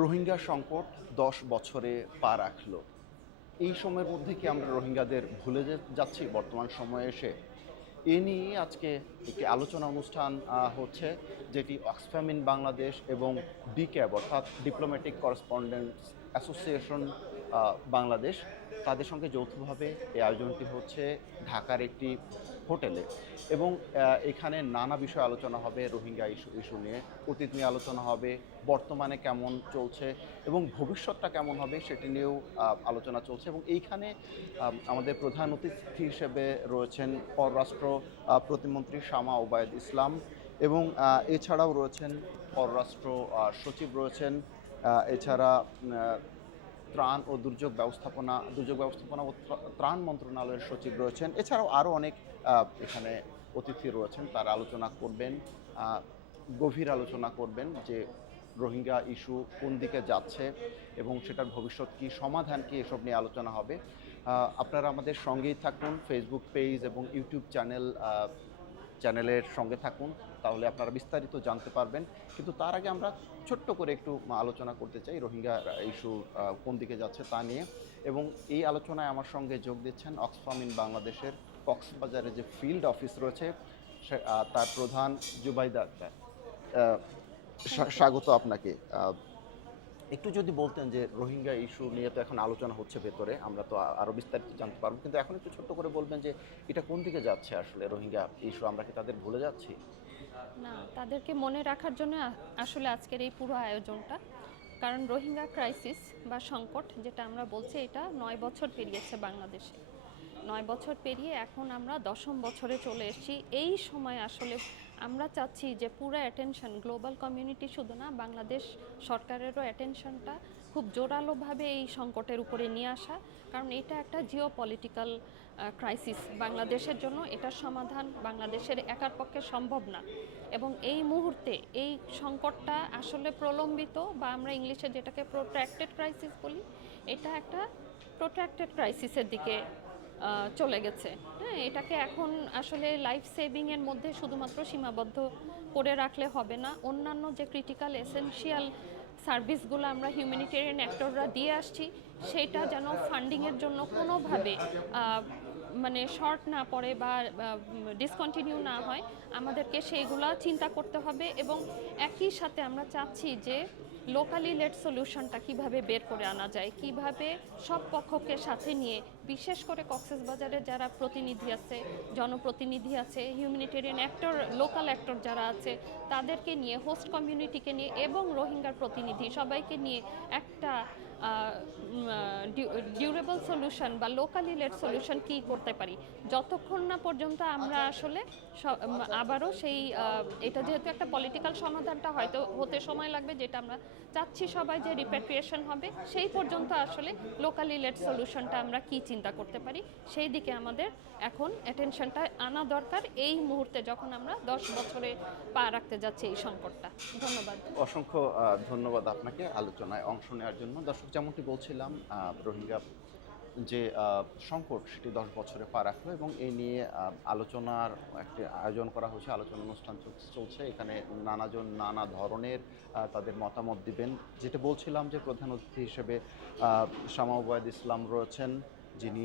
রোহিঙ্গা সংকট ১০ বছরে পা রাখল। এই সময়ের মধ্যে কি আমরা রোহিঙ্গাদের ভুলে যাচ্ছি বর্তমান সময়ে এসে? এ নিয়ে আজকে একটি আলোচনা অনুষ্ঠান হচ্ছে, যেটি অক্সফ্যাম ইন বাংলাদেশ এবং ডিক্যাব অর্থাৎ ডিপ্লোম্যাটিক করেসপন্ডেন্টস অ্যাসোসিয়েশন বাংলাদেশ, তাদের সঙ্গে যৌথভাবে এই আয়োজনটি হচ্ছে ঢাকার একটি হোটেলে। এবং এখানে নানা বিষয় আলোচনা হবে। রোহিঙ্গা ইস্যু নিয়ে অতীত নিয়ে আলোচনা হবে, বর্তমানে কেমন চলছে এবং ভবিষ্যৎটা কেমন হবে সেটি নিয়েও আলোচনা চলছে। এবং এইখানে আমাদের প্রধান অতিথি হিসেবে রয়েছেন পররাষ্ট্র প্রতিমন্ত্রী শামা ওবায়দ ইসলাম, এবং এছাড়াও রয়েছেন পররাষ্ট্র সচিব রয়েছেন, এছাড়া ত্রাণ ও দুর্যোগ ব্যবস্থাপনা ও ত্রাণ মন্ত্রণালয়ের সচিব রয়েছেন। এছাড়াও আরও অনেক এখানে অতিথি রয়েছেন, তারা আলোচনা করবেন, গভীর আলোচনা করবেন যে রোহিঙ্গা ইস্যু কোন দিকে যাচ্ছে এবং সেটার ভবিষ্যৎ কী, সমাধান কী, এসব নিয়ে আলোচনা হবে। আপনারা আমাদের সঙ্গেই থাকুন, ফেসবুক পেজ এবং ইউটিউব চ্যানেলের সঙ্গে থাকুন, তাহলে আপনারা বিস্তারিত জানতে পারবেন। কিন্তু তার আগে আমরা ছোট্ট করে একটু আলোচনা করতে চাই রোহিঙ্গা ইস্যু কোন দিকে যাচ্ছে তা নিয়ে। এবং এই আলোচনায় আমার সঙ্গে যোগ দিচ্ছেন অক্সফাম ইন বাংলাদেশের কক্সবাজারে যে ফিল্ড অফিস রয়েছে তার প্রধান জুবাইদা আক্তার। স্বাগত আপনাকে। একটু যদি বলতেন যে রোহিঙ্গা ইস্যু নিয়ে তো এখন আলোচনা হচ্ছে ভেতরে, আমরা তো আরও বিস্তারিত জানতে পারবো, কিন্তু এখন একটু ছোট্ট করে বলবেন যে এটা কোন দিকে যাচ্ছে আসলে রোহিঙ্গা ইস্যু, আমরা কি তাদের ভুলে যাচ্ছি? না, তাদেরকে মনে রাখার জন্য আসলে আজকের এই পুরো আয়োজনটা। কারণ রোহিঙ্গা ক্রাইসিস বা সংকট যেটা আমরা বলছি, এটা 9 বছর পেরিয়েছে বাংলাদেশে। 9 বছর পেরিয়ে এখন আমরা 10ম বছরে চলে এসেছি। এই সময় আসলে আমরা চাচ্ছি যে পুরো অ্যাটেনশন গ্লোবাল কমিউনিটি, শুধু না, বাংলাদেশ সরকারেরও অ্যাটেনশনটা খুব জোরালোভাবে এই সংকটের উপরে নিয়ে আসা। কারণ এটা একটা জিও পলিটিক্যাল ক্রাইসিস বাংলাদেশের জন্য। এটার সমাধান বাংলাদেশের একার পক্ষে সম্ভব না। এবং এই মুহূর্তে এই সংকটটা আসলে প্রলম্বিত, বা আমরা ইংলিশে যেটাকে প্রোট্রাক্টেড ক্রাইসিস বলি, এটা একটা প্রোট্রাক্টেড ক্রাইসিসের দিকে চলে গেছে। হ্যাঁ, এটাকে এখন আসলে লাইফ সেভিংয়ের মধ্যে শুধুমাত্র সীমাবদ্ধ করে রাখলে হবে না। অন্যান্য যে ক্রিটিক্যাল এসেনশিয়াল সার্ভিসগুলো আমরা হিউম্যানিটেরিয়ান অ্যাক্টররা দিয়ে আসছি, সেটা যেন ফান্ডিংয়ের জন্য কোনোভাবে মানে শর্ট না পড়ে বা ডিসকন্টিনিউ না হয়, আমাদেরকে সেইগুলো চিন্তা করতে হবে। এবং একই সাথে আমরা চাচ্ছি যে লোকালি লেড সলিউশনটা কীভাবে বের করে আনা যায়, কিভাবে সব পক্ষকে সাথে নিয়ে, বিশেষ করে কক্সবাজারে যারা প্রতিনিধি আছে, জনপ্রতিনিধি আছে, হিউম্যানিটেরিয়ান অ্যাক্টর, লোকাল অ্যাক্টর যারা আছে, তাদেরকে নিয়ে, হোস্ট কমিউনিটিকে নিয়ে এবং রোহিঙ্গার প্রতিনিধি সবাইকে নিয়ে একটা ডিউরেবল সলিউশন বা লোকালি লেড সলিউশন কী করতে পারি, যতক্ষণ না পর্যন্ত আমরা আসলে আবারও সেই এটা যেহেতু একটা পলিটিক্যাল সমাধানটা হয়তো হতে সময় লাগবে, যেটা আমরা চাচ্ছি সবাই যে রিপ্যাট্রিয়েশন হবে, সেই পর্যন্ত আসলে লোকালি লেড সলিউশনটা আমরা কি চিন্তা করতে পারি, সেই দিকে আমাদের এখন অ্যাটেনশনটা আনা দরকার এই মুহূর্তে, যখন আমরা 10 বছরে পা রাখতে যাচ্ছি এই সংকটটা। ধন্যবাদ। অসংখ্য ধন্যবাদ আপনাকে আলোচনায় অংশ নেওয়ার জন্য। দর্শক, যেমনটি বলছিলাম, রোহিঙ্গা যে সংকট সেটি 10 বছরে পা রাখলো এবং এই নিয়ে আলোচনার একটি আয়োজন করা হয়েছে, আলোচনা অনুষ্ঠান চলছে। এখানে নানাজন নানা ধরনের তাদের মতামত দিবেন। যেটা বলছিলাম যে প্রধান অতিথি হিসেবে শামা ওবায়দ ইসলাম রয়েছেন, যিনি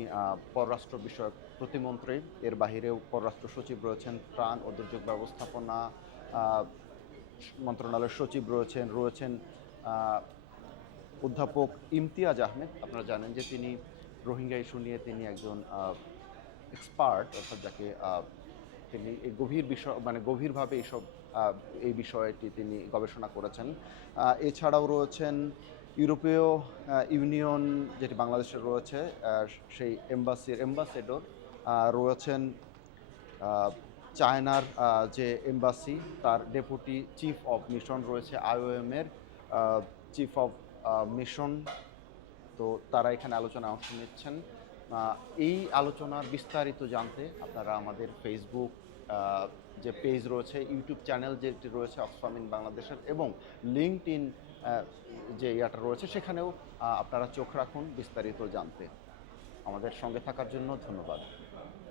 পররাষ্ট্র বিষয়ক প্রতিমন্ত্রী। এর বাহিরেও পররাষ্ট্র সচিব রয়েছেন, ত্রাণ ও দুর্যোগ ব্যবস্থাপনা মন্ত্রণালয়ের সচিব রয়েছেন অধ্যাপক ইমতিয়াজ আহমেদ। আপনারা জানেন যে তিনি রোহিঙ্গা ইস্যু নিয়ে তিনি একজন এক্সপার্ট, অর্থাৎ যাকে তিনি গভীরভাবে এই বিষয়টি তিনি গবেষণা করেছেন। এছাড়াও রয়েছেন ইউরোপীয় ইউনিয়ন, যেটি বাংলাদেশে রয়েছে, সেই অ্যাম্বাসেডর রয়েছেন। চায়নার যে এম্বাসি, তার ডেপুটি চিফ অফ মিশন রয়েছে, IOM-এর চিফ অফ মিশন। তো তারা এখানে আলোচনায় অংশ নিচ্ছেন। এই আলোচনার বিস্তারিত জানতে আপনারা আমাদের ফেসবুক যে পেজ রয়েছে, ইউটিউব চ্যানেল যেটি রয়েছে অক্সফাম ইন বাংলাদেশের, এবং লিঙ্কডইন যে ইয়াটা রয়েছে, সেখানেও আপনারা চোখ রাখুন বিস্তারিত জানতে। আমাদের সঙ্গে থাকার জন্য ধন্যবাদ।